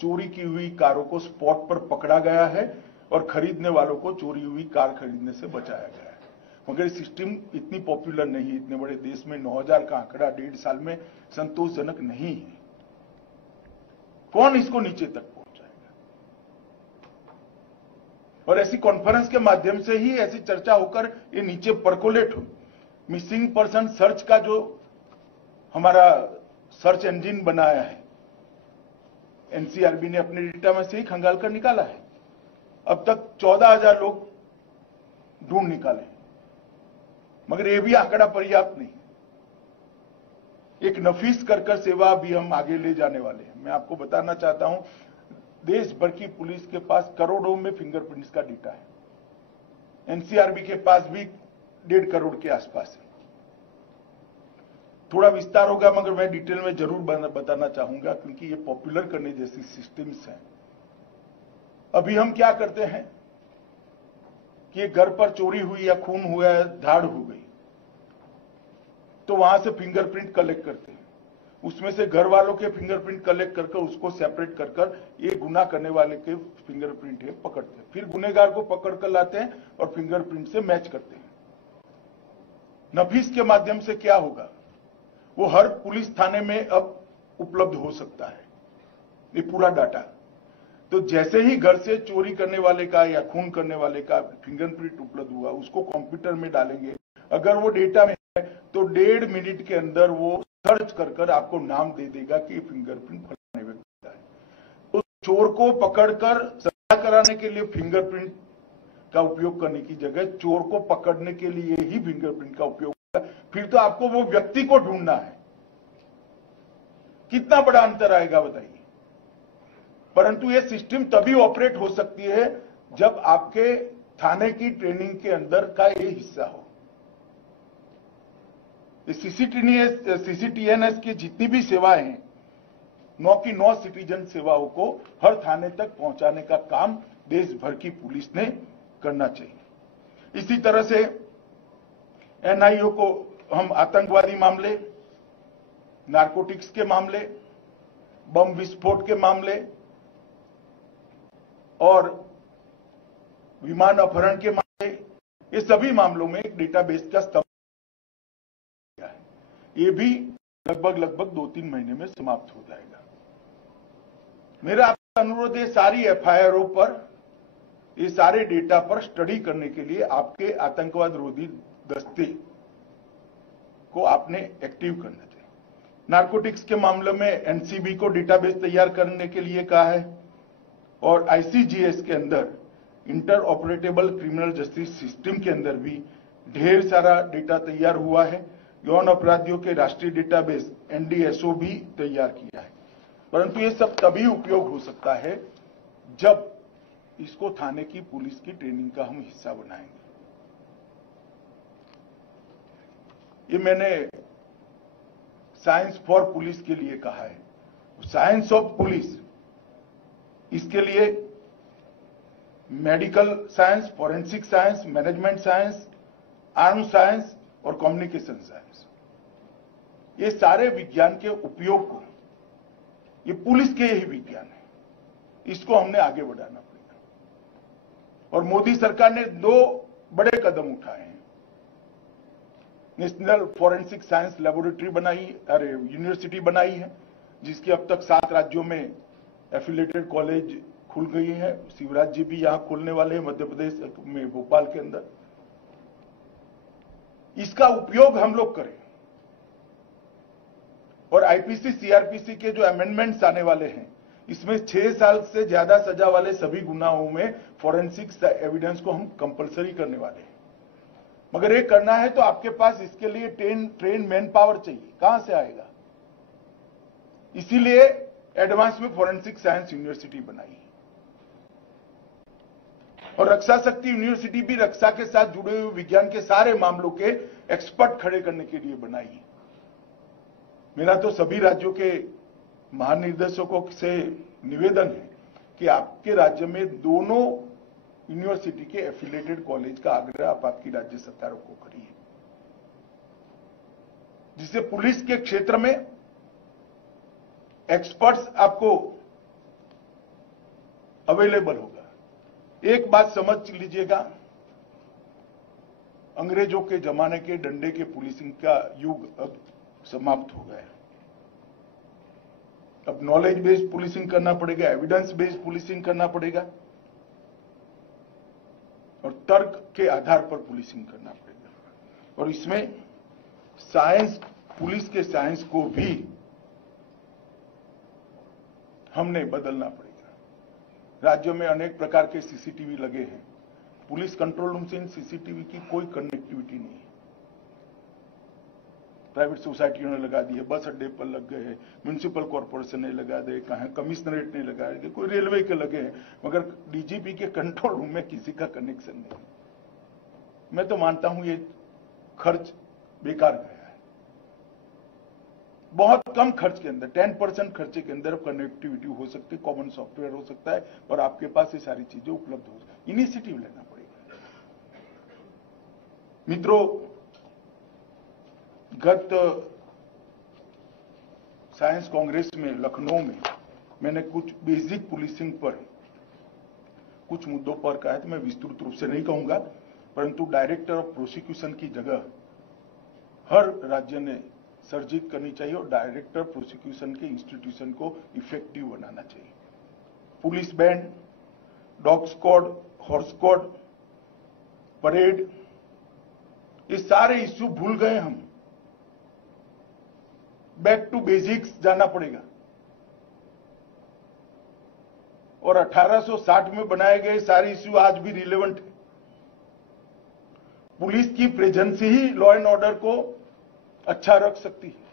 चोरी की हुई कारों को स्पॉट पर पकड़ा गया है, और खरीदने वालों को चोरी हुई कार खरीदने से बचाया गया है। मगर ये सिस्टम इतनी पॉपुलर नहीं, इतने बड़े देश में 9,000 का आंकड़ा 1.5 साल में संतोषजनक नहीं है। कौन इसको नीचे तक पहुंचाएगा? और ऐसी कॉन्फ्रेंस के माध्यम से ही ऐसी चर्चा होकर ये नीचे परकोलेट हो। मिसिंग पर्सन सर्च का जो हमारा सर्च इंजन बनाया है, एनसीआरबी ने अपने डेटा में से ही खंगाल कर निकाला है। अब तक 14,000 लोग ढूंढ निकाले, मगर ये भी आंकड़ा पर्याप्त नहीं। एक नफीस कर सेवा भी हम आगे ले जाने वाले हैं। मैं आपको बताना चाहता हूं, देश भर की पुलिस के पास करोड़ों में फिंगरप्रिंट्स का डेटा है, एनसीआरबी के पास भी 1.5 करोड़ के आसपास है। थोड़ा विस्तार होगा, मगर मैं डिटेल में जरूर बताना चाहूंगा, क्योंकि ये पॉपुलर करने जैसी सिस्टम्स हैं। अभी हम क्या करते हैं कि घर पर चोरी हुई या खून हुआ है, धाड़ हो गई, तो वहां से फिंगरप्रिंट कलेक्ट करते हैं। उसमें से घर वालों के फिंगरप्रिंट कलेक्ट कर उसको सेपरेट कर ये गुनाह करने वाले के फिंगरप्रिंट है पकड़ते हैं। फिर गुनेगार को पकड़ कर लाते हैं और फिंगरप्रिंट से मैच करते हैं। नफीस के माध्यम से क्या होगा, वो हर पुलिस थाने में अब उपलब्ध हो सकता है ये पूरा डाटा। तो जैसे ही घर से चोरी करने वाले का या खून करने वाले का फिंगरप्रिंट उपलब्ध हुआ, उसको कंप्यूटर में डालेंगे। अगर वो डेटा में है तो 1.5 मिनट के अंदर वो सर्च कर आपको नाम दे देगा कि फिंगरप्रिंट फलाने व्यक्ति का है। तो चोर को पकड़कर सजा कराने के लिए फिंगरप्रिंट का उपयोग करने की जगह चोर को पकड़ने के लिए ही फिंगरप्रिंट का उपयोग होगा। फिर तो आपको वो व्यक्ति को ढूंढना है। कितना बड़ा अंतर आएगा बताइए। परंतु ये सिस्टम तभी ऑपरेट हो सकती है जब आपके थाने की ट्रेनिंग के अंदर का ये हिस्सा हो। सीसीटीएनएस की जितनी भी सेवाएं हैं, 9 की 9 सिटीजन सेवाओं को हर थाने तक पहुंचाने का काम देश भर की पुलिस ने करना चाहिए। इसी तरह से एनआईओ को हम आतंकवादी मामले, नारकोटिक्स के मामले, बम विस्फोट के मामले और विमान अपहरण के मामले, ये सभी मामलों में एक डेटाबेस का स्तंभ है। ये भी लगभग 2-3 महीने में समाप्त हो जाएगा। मेरा आपका अनुरोध है, सारी एफआईआरों पर, ये सारे डेटा पर स्टडी करने के लिए आपके आतंकवाद रोधी दस्ते को आपने एक्टिव करना चाहिए। नारकोटिक्स के मामले में एनसीबी को डेटाबेस तैयार करने के लिए कहा है और आईसीजीएस के अंदर inter operable criminal justice system के अंदर भी ढेर सारा डेटा तैयार हुआ है। यौन अपराधियों के राष्ट्रीय डेटाबेस एनडीएसओ भी तैयार किया है। परंतु ये सब तभी उपयोग हो सकता है जब इसको थाने की पुलिस की ट्रेनिंग का हम हिस्सा बनाएंगे। ये मैंने साइंस फॉर पुलिस के लिए कहा है। साइंस ऑफ पुलिस, इसके लिए medical science, forensic science, management science, arm science और कम्युनिकेशन साइंस, ये सारे विज्ञान के उपयोग को, ये पुलिस के ही विज्ञान है, इसको हमने आगे बढ़ाना पड़ेगा। और मोदी सरकार ने 2 बड़े कदम उठाए हैं। National forensic science laboratory university बनाई है, जिसकी अब तक 7 राज्यों में एफिलिएटेड कॉलेज खुल गई है। शिवराज जी भी यहां खोलने वाले हैं, मध्य प्रदेश में भोपाल के अंदर। इसका उपयोग हम लोग करें और आईपीसी सीआरपीसी के जो अमेंडमेंट्स आने वाले हैं, इसमें 6 साल से ज्यादा सजा वाले सभी गुनाहों में फॉरेंसिक एविडेंस को हम कंपलसरी करने वाले हैं। मगर ये करना है तो आपके पास इसके लिए ट्रेन मैन पावर चाहिए। कहां से आएगा? इसीलिए एडवांस में फॉरेंसिक साइंस यूनिवर्सिटी बनाई है। और रक्षा शक्ति यूनिवर्सिटी भी रक्षा के साथ जुड़े हुए विज्ञान के सारे मामलों के एक्सपर्ट खड़े करने के लिए बनाई है। मेरा तो सभी राज्यों के महानिर्देशकों से निवेदन है कि आपके राज्य में दोनों यूनिवर्सिटी के एफिलिएटेड कॉलेज का आग्रह आप आपकी राज्य सरकारों को करिए, जिससे पुलिस के क्षेत्र में एक्सपर्ट्स आपको अवेलेबल होगा। एक बात समझ लीजिएगा, अंग्रेजों के जमाने के डंडे के पुलिसिंग का युग अब समाप्त हो गया है। अब नॉलेज बेस्ड पुलिसिंग करना पड़ेगा, एविडेंस बेस्ड पुलिसिंग करना पड़ेगा और तर्क के आधार पर पुलिसिंग करना पड़ेगा। और इसमें साइंस, पुलिस के साइंस को भी हमने बदलना पड़ेगा। राज्यों में अनेक प्रकार के सीसीटीवी लगे हैं, पुलिस कंट्रोल रूम से इन सीसीटीवी की कोई कनेक्टिविटी नहीं है। प्राइवेट सोसाइटियों ने लगा दी है, बस अड्डे पर लग गए हैं, म्युनिसिपल कॉर्पोरेशन ने लगा दे, कहीं कमिश्नरेट ने लगा दिए, कोई रेलवे के लगे हैं, मगर डीजीपी के कंट्रोल रूम में किसी का कनेक्शन नहीं। मैं तो मानता हूं ये खर्च बेकार गया है। बहुत कम खर्च के अंदर 10% खर्चे के अंदर कनेक्टिविटी हो सकती है, कॉमन सॉफ्टवेयर हो सकता है और आपके पास ये सारी चीजें उपलब्ध हो सकती। इनिशिएटिव लेना पड़ेगा। मित्रों, गत साइंस कांग्रेस में लखनऊ में मैंने कुछ बेसिक पुलिसिंग पर कुछ मुद्दों पर कहा है, तो मैं विस्तृत रूप से नहीं कहूंगा, परंतु डायरेक्टर ऑफ प्रोसिक्यूशन की जगह हर राज्य ने सर्जित करनी चाहिए और डायरेक्टर प्रोसिक्यूशन के इंस्टीट्यूशन को इफेक्टिव बनाना चाहिए। Police band, dog squad, horse squad, parade, ये सारे इश्यू भूल गए हम। बैक टू बेसिक्स जाना पड़ेगा। और 1860 में बनाए गए सारे इश्यू आज भी रिलेवेंट है। पुलिस की presence he law and order को अच्छा रख सकती है।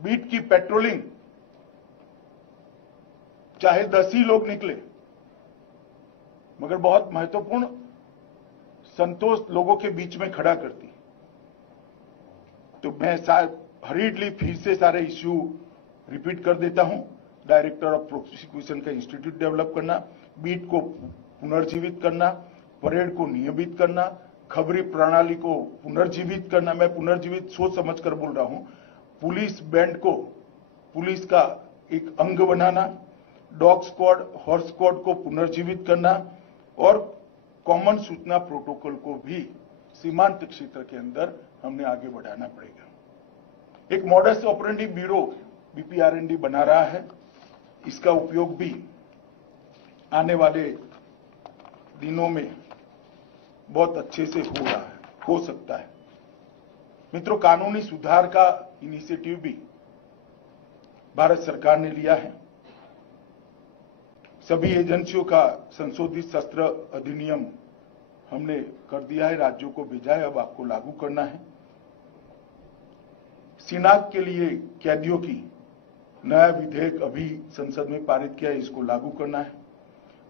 बीट की पेट्रोलिंग, चाहे 10 ही लोग निकले, मगर बहुत महत्वपूर्ण संतोष लोगों के बीच में खड़ा करती है। तो मैं हरीडली फिर से सारे इश्यू रिपीट कर देता हूं। डायरेक्टर ऑफ प्रोसिक्यूशन का इंस्टीट्यूट डेवलप करना, बीट को पुनर्जीवित करना, परेड को नियमित करना, खबरी प्रणाली को पुनर्जीवित करना। मैं पुनर्जीवित सोच समझकर बोल रहा हूं। पुलिस बैंड को पुलिस का एक अंग बनाना, डॉग स्क्वाड, हॉर्स स्क्वाड को पुनर्जीवित करना और कॉमन सूचना प्रोटोकॉल को भी सीमांत क्षेत्र के अंदर हमने आगे बढ़ाना पड़ेगा। एक मॉडस ऑपरेंडी ब्यूरो बीपीआरएनडी बना रहा है। इसका उपयोग भी आने वाले दिनों में बहुत अच्छे से हो सकता है। मित्रों, कानूनी सुधार का इनिशिएटिव भी भारत सरकार ने लिया है। सभी एजेंसियों का संशोधित शस्त्र अधिनियम हमने कर दिया है, राज्यों को भेजा है, अब आपको लागू करना है। शिनाख्त के लिए कैदियों की नया विधेयक अभी संसद में पारित किया है, इसको लागू करना है।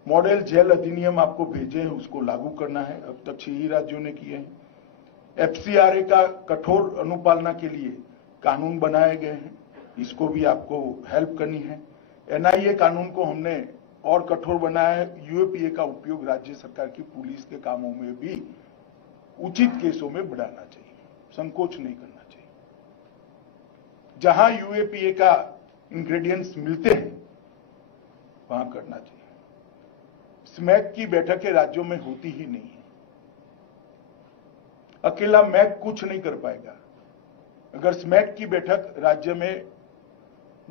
मॉडल जेल अधिनियम आपको भेजे हैं, उसको लागू करना है। अब तक 6 ही राज्यों ने किए हैं। एफसीआरए का कठोर अनुपालना के लिए कानून बनाए गए हैं, इसको भी आपको हेल्प करनी है। एनआईए कानून को हमने और कठोर बनाया है। यूएपीए का उपयोग राज्य सरकार की पुलिस के कामों में भी उचित केसों में बढ़ाना चाहिए, संकोच नहीं करना चाहिए। जहां यूएपीए का इंग्रेडिएंट्स मिलते हैं वहां करना चाहिए। स्मैक की बैठकें राज्यों में होती ही नहीं है। अकेला मैक कुछ नहीं कर पाएगा। अगर स्मैक की बैठक राज्य में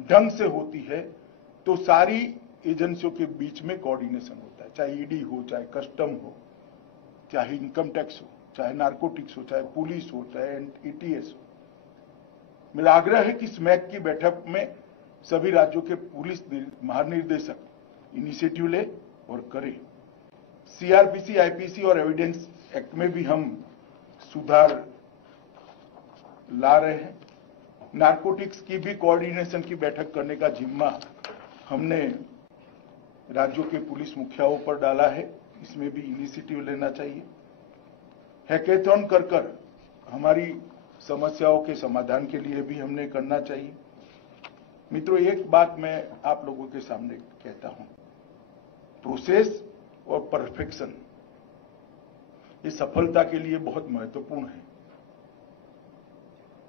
ढंग से होती है तो सारी एजेंसियों के बीच में कोऑर्डिनेशन होता है, चाहे ईडी हो, चाहे कस्टम हो, चाहे इनकम टैक्स हो, चाहे नार्कोटिक्स हो, चाहे पुलिस हो, चाहे एटीएस हो। मेरा आग्रह है कि स्मैक की बैठक में सभी राज्यों के पुलिस महानिर्देशक इनिशिएटिव ले और करें। सीआरपीसी, आईपीसी और एविडेंस एक्ट में भी हम सुधार ला रहे हैं। नार्कोटिक्स की भी कोऑर्डिनेशन की बैठक करने का जिम्मा हमने राज्यों के पुलिस मुखियाओं पर डाला है, इसमें भी इनिशिएटिव लेना चाहिए। हैकेथॉन कर हमारी समस्याओं के समाधान के लिए भी हमने करना चाहिए। मित्रों, एक बात मैं आप लोगों के सामने कहता हूं, प्रोसेस और परफेक्शन ये सफलता के लिए बहुत महत्वपूर्ण है।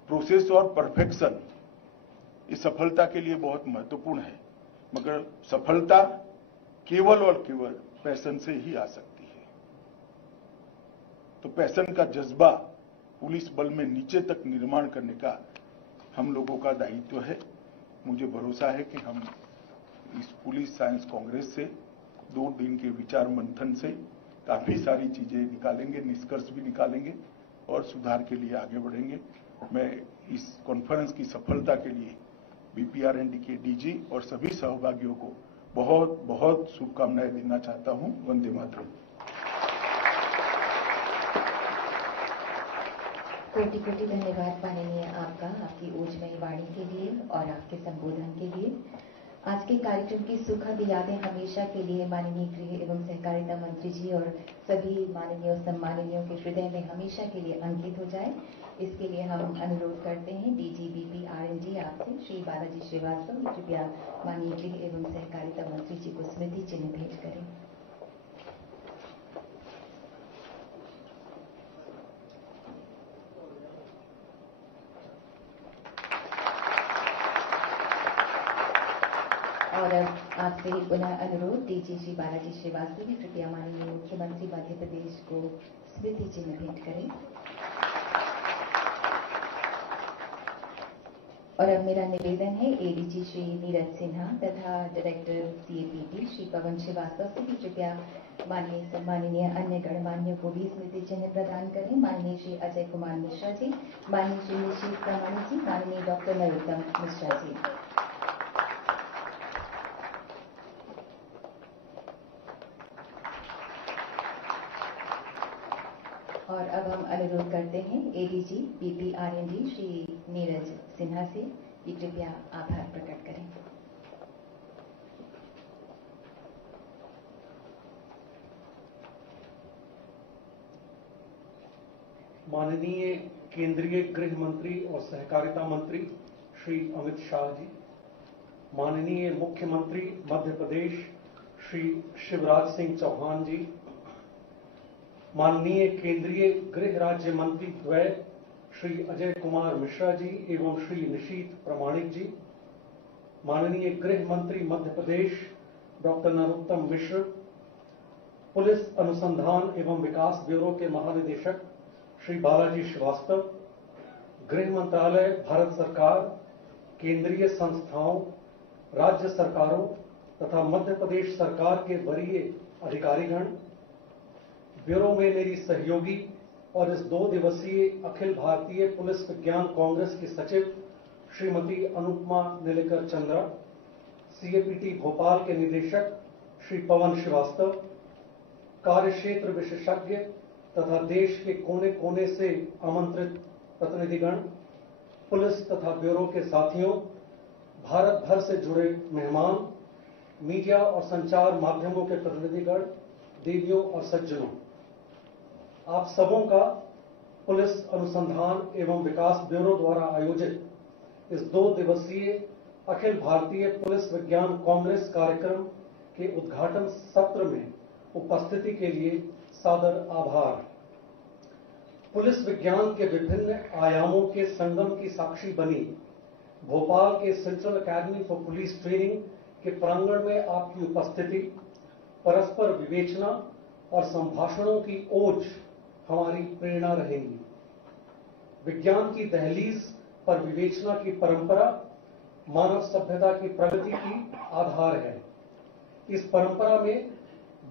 प्रोसेस और परफेक्शन ये सफलता के लिए बहुत महत्वपूर्ण है, मगर सफलता केवल और केवल पैशन से ही आ सकती है। तो पैशन का जज्बा पुलिस बल में नीचे तक निर्माण करने का हम लोगों का दायित्व है। मुझे भरोसा है कि हम इस पुलिस साइंस कांग्रेस से 2 दिन के विचार मंथन से काफी सारी चीजें निकालेंगे, निष्कर्ष भी निकालेंगे और सुधार के लिए आगे बढ़ेंगे। मैं इस कॉन्फ्रेंस की सफलता के लिए बीपीआरएनडी के डीजी और सभी सहभागियों को बहुत बहुत शुभकामनाएं देना चाहता हूं। वंदे मातरम। कोटि कोटि धन्यवाद माननीय आपका, आपकी ओजमयी वाणी के लिए और आपके संबोधन के लिए। आज के कार्यक्रम की सुखद यादें हमेशा के लिए माननीय गृह एवं सहकारिता मंत्री जी और सभी माननीय और सम्माननीयों के हृदय में हमेशा के लिए अंकित हो जाए, इसके लिए हम अनुरोध करते हैं डीजीबीपी आरएनजी आपसे श्री बालाजी श्रीवास्तव कृपया माननीय गृह एवं सहकारिता मंत्री जी को स्मृति चिन्ह भेंट करें। और अब आपसे पुनः अनुरोध डीजी श्री बालाजी श्रीवास्तव जी कृपया माननीय मुख्यमंत्री मध्य प्रदेश को स्मृति चिन्ह भेंट करें। और अब मेरा निवेदन है एडीजी श्री नीरज सिन्हा तथा डायरेक्टर सीएपीटी श्री पवन श्रीवास्तव से भी कृपया माननीय सम्माननीय अन्य गणमान्यों को भी स्मृति चिन्ह प्रदान करें। माननीय श्री अजय कुमार मिश्रा जी, माननीय श्री निशीत प्रामाणिक जी, माननीय डॉक्टर नरोत्तम मिश्रा जी। और अब हम अनुरोध करते हैं एडीजी बीपीआरएनडी श्री नीरज सिन्हा से कि कृपया आभार प्रकट करें। माननीय केंद्रीय गृह मंत्री और सहकारिता मंत्री श्री अमित शाह जी, माननीय मुख्यमंत्री मध्य प्रदेश श्री शिवराज सिंह चौहान जी, माननीय केंद्रीय गृह राज्य मंत्री द्वय श्री अजय कुमार मिश्रा जी एवं श्री निशीत प्रामाणिक जी, माननीय गृह मंत्री मध्य प्रदेश डॉक्टर नरोत्तम मिश्र, पुलिस अनुसंधान एवं विकास ब्यूरो के महानिदेशक श्री बालाजी श्रीवास्तव, गृह मंत्रालय भारत सरकार, केंद्रीय संस्थाओं, राज्य सरकारों तथा मध्य प्रदेश सरकार के वरीय अधिकारीगण, ब्यूरो में मेरी सहयोगी और इस 2 दिवसीय अखिल भारतीय पुलिस विज्ञान कांग्रेस की सचिव श्रीमती अनुपमा नीलेकर चंद्रा, सीएपीटी भोपाल के निदेशक श्री पवन श्रीवास्तव, कार्यक्षेत्र विशेषज्ञ तथा देश के कोने कोने से आमंत्रित प्रतिनिधिगण, पुलिस तथा ब्यूरो के साथियों, भारत भर से जुड़े मेहमान, मीडिया और संचार माध्यमों के प्रतिनिधिगण, देवियों और सज्जनों, आप सबों का पुलिस अनुसंधान एवं विकास ब्यूरो द्वारा आयोजित इस 2 दिवसीय अखिल भारतीय पुलिस विज्ञान कांग्रेस कार्यक्रम के उद्घाटन सत्र में उपस्थिति के लिए सादर आभार। पुलिस विज्ञान के विभिन्न आयामों के संगम की साक्षी बनी भोपाल के central academy for police training के प्रांगण में आपकी उपस्थिति, परस्पर विवेचना और संभाषणों की ओज हमारी प्रेरणा रहेगी। विज्ञान की दहलीज पर विवेचना की परंपरा मानव सभ्यता की प्रगति की आधार है। इस परंपरा में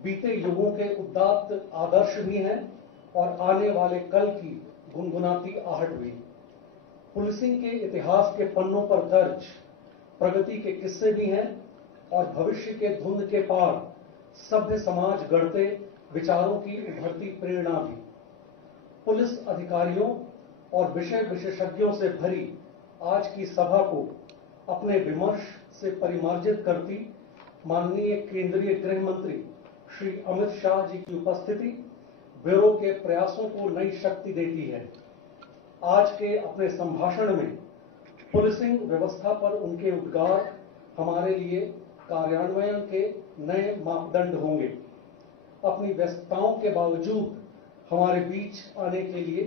बीते युगों के उदात्त आदर्श भी हैं और आने वाले कल की गुनगुनाती आहट भी। पुलिसिंग के इतिहास के पन्नों पर दर्ज प्रगति के किस्से भी हैं और भविष्य के धुंध के पार सभ्य समाज गढ़ते विचारों की उभरती प्रेरणा भी। पुलिस अधिकारियों और विषय विशेषज्ञों से भरी आज की सभा को अपने विमर्श से परिमार्जित करती माननीय केंद्रीय गृह मंत्री श्री अमित शाह जी की उपस्थिति ब्यूरो के प्रयासों को नई शक्ति देती है। आज के अपने संभाषण में पुलिसिंग व्यवस्था पर उनके उद्गार हमारे लिए कार्यान्वयन के नए मापदंड होंगे। अपनी व्यस्तताओं के बावजूद हमारे बीच आने के लिए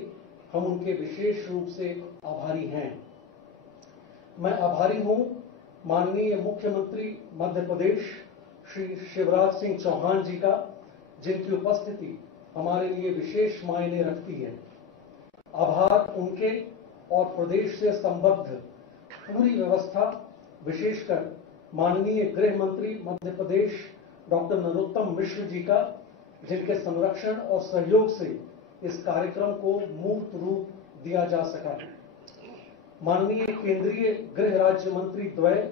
हम उनके विशेष रूप से आभारी हैं। मैं आभारी हूं माननीय मुख्यमंत्री मध्य प्रदेश श्री शिवराज सिंह चौहान जी का, जिनकी उपस्थिति हमारे लिए विशेष मायने रखती है। आभार उनके और प्रदेश से संबद्ध पूरी व्यवस्था, विशेषकर माननीय गृह मंत्री मध्य प्रदेश डॉक्टर नरोत्तम मिश्र जी का, जिनके संरक्षण और सहयोग से इस कार्यक्रम को मूर्त रूप दिया जा सका है। माननीय केंद्रीय गृह राज्य मंत्री द्वय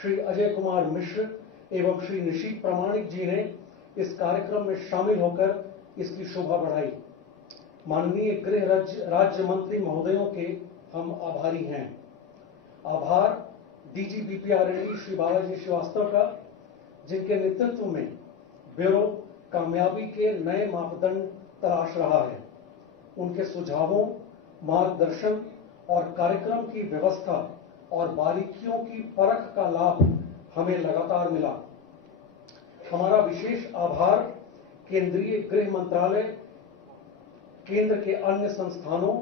श्री अजय कुमार मिश्र एवं श्री निशीत प्रामाणिक जी ने इस कार्यक्रम में शामिल होकर इसकी शोभा बढ़ाई। माननीय गृह राज्य मंत्री महोदयों के हम आभारी हैं। आभार डीजी बीपीआरएनडी श्री बालाजी श्रीवास्तव का, जिनके नेतृत्व में ब्यूरो कामयाबी के नए मापदंड तलाश रहा है। उनके सुझावों, मार्गदर्शन और कार्यक्रम की व्यवस्था और बारीकियों की परख का लाभ हमें लगातार मिला। हमारा विशेष आभार केंद्रीय गृह मंत्रालय, केंद्र के अन्य संस्थानों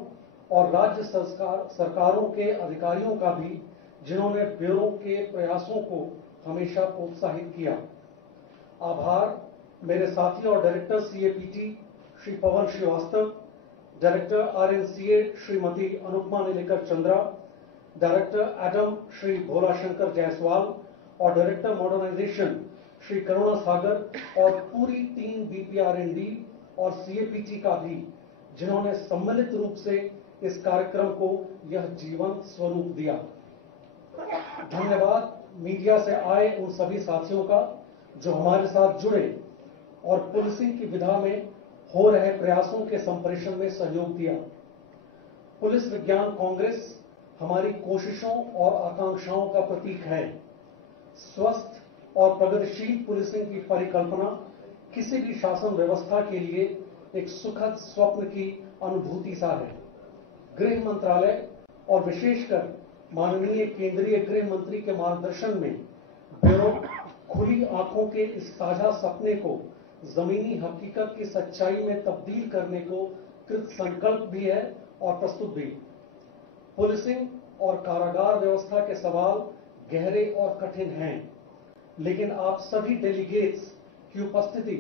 और राज्य सरकारों के अधिकारियों का भी, जिन्होंने ब्यूरो के प्रयासों को हमेशा प्रोत्साहित किया। आभार मेरे साथी और director CAPT Shri Pawan Srivastava, director RNCA Shrimati Anupama Nilekar Chandra, director admin Shri Bhola Shankar Jaiswal और डायरेक्टर मॉडर्नाइजेशन श्री करुणा सागर और पूरी टीम बीपीआरएनडी और सीएपीटी का भी, जिन्होंने सम्मिलित रूप से इस कार्यक्रम को यह जीवंत स्वरूप दिया। धन्यवाद मीडिया से आए उन सभी साथियों का जो हमारे साथ जुड़े और पुलिसिंग की विधा में हो रहे प्रयासों के संप्रेषण में सहयोग दिया। पुलिस विज्ञान कांग्रेस हमारी कोशिशों और आकांक्षाओं का प्रतीक है। स्वस्थ और प्रगतिशील पुलिसिंग की परिकल्पना किसी भी शासन व्यवस्था के लिए एक सुखद स्वप्न की अनुभूति सा है। गृह मंत्रालय और विशेषकर माननीय केंद्रीय गृह मंत्री के मार्गदर्शन में ब्यूरो खुली आंखों के इस साझा सपने को जमीनी हकीकत की सच्चाई में तब्दील करने को कृत संकल्प भी है और प्रस्तुत भी। पुलिसिंग और कारागार व्यवस्था के सवाल गहरे और कठिन हैं, लेकिन आप सभी डेलीगेट्स की उपस्थिति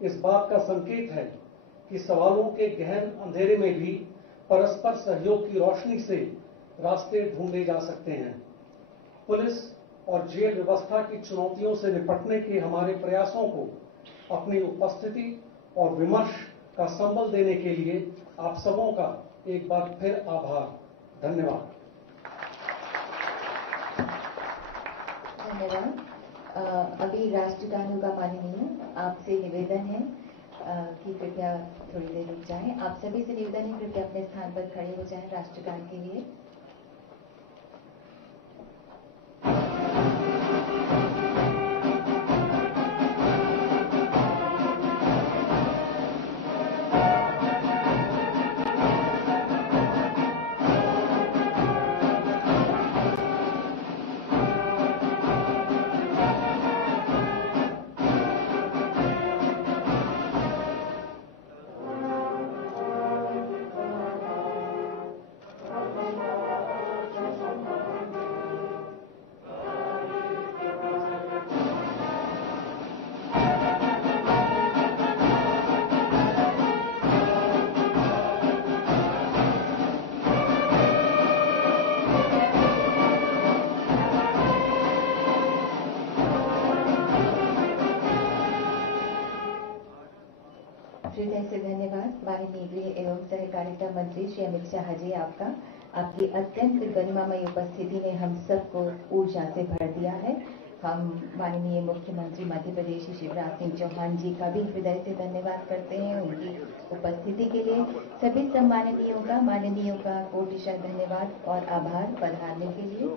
इस बात का संकेत है कि सवालों के गहन अंधेरे में भी परस्पर सहयोग की रोशनी से रास्ते ढूंढे जा सकते हैं। पुलिस और जेल व्यवस्था की चुनौतियों से निपटने के हमारे प्रयासों को अपनी उपस्थिति और विमर्श का संबल देने के लिए आप सबों का एक बार फिर आभार। धन्यवाद। धन्यवाद। अभी राष्ट्रगान का माननीय आपसे निवेदन है कि कृपया थोड़ी देर रुक जाएं। आप सभी से निवेदन है कृपया अपने स्थान पर खड़े हो जाएं राष्ट्रगान के लिए। हृदय से धन्यवाद माननीय गृह एवं सहकारिता मंत्री श्री अमित शाह जी, आपकी अत्यंत गरिमामय उपस्थिति ने हम सबको ऊर्जा से भर दिया है। हम माननीय मुख्यमंत्री मध्य प्रदेश शिवराज सिंह चौहान जी का भी हृदय से धन्यवाद करते हैं उनकी उपस्थिति के लिए। सभी सम्माननीयों का कोटिशः धन्यवाद और आभार पधारने के लिए।